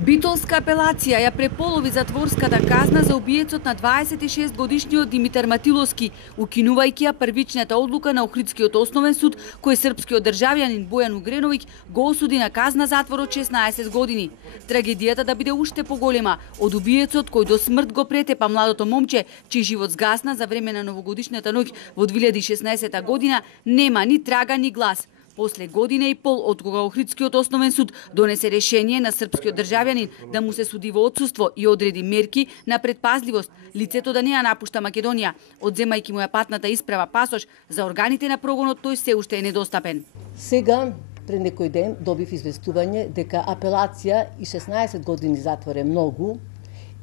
Битолска апелација ја преполови затворската казна за убиецот на 26-годишниот Димитар Матиловски, укинувајќи ја првичната одлука на Охридскиот основен суд, кој српскиот државјанин Бојан Угреновиќ го осуди на казна затвор од 16 години. Трагедијата да биде уште поголема од убиецот кој до смрт го претепа младото момче, чиј живот згасна за време на новогодишната ноќ во 2016 година, нема ни трага ни глас. После година и пол од кога Охридскиот основен суд донесе решение на српскиот државјанин да му се суди во отсуство и одреди мерки на предпазливост, лицето да не ја напушта Македонија, одземајќи му ја патната исправа пасош, за органите на прогонот тој се уште е недостапен. Сега, пред некој ден, добив известување дека апелација и 16 години затвор е многу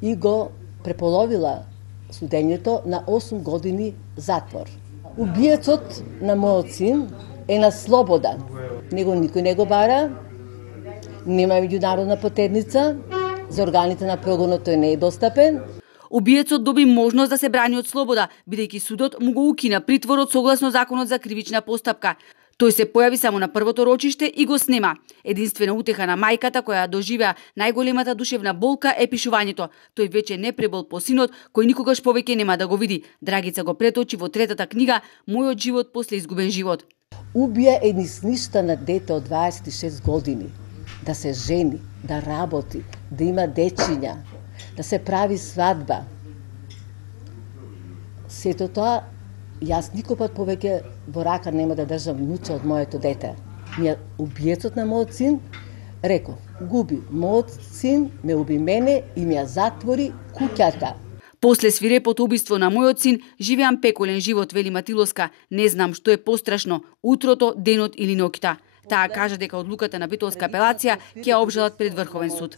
и го преполовила судењето на 8 години затвор. Убиецот на мојот син е на слобода. Него никој не го бара, нема меѓународна потерница, за органите на прогонот тој не е достапен. Убиецот доби можност да се брани од слобода, бидејќи судот му го укина притворот согласно законот за кривична постапка. Тој се појави само на првото рочиште и го снема. Единствена утеха на мајката која доживеа најголемата душевна болка е пишувањето. Тој веќе не пребол по синот, кој никогаш повеќе нема да го види. Драгица го преточи во третата книга Мојот живот после изгубен живот. Убија едништана дете од 26 години, да се жени, да работи, да има дечиња, да се прави свадба. Сето тоа, јас никогаш повеќе во рака нема да држам внуче од моето дете. Убиецот на мојот син, реков, губи мојот син, ме уби мене и ме ја затвори куќата. После свирепото убиство на мојот син, живеам пеколен живот, вели Матиловска. Не знам што е пострашно, утрото, денот или ноќта. Таа кажа дека одлуката на Битолска апелација ќе ја обжалат пред Врховен суд.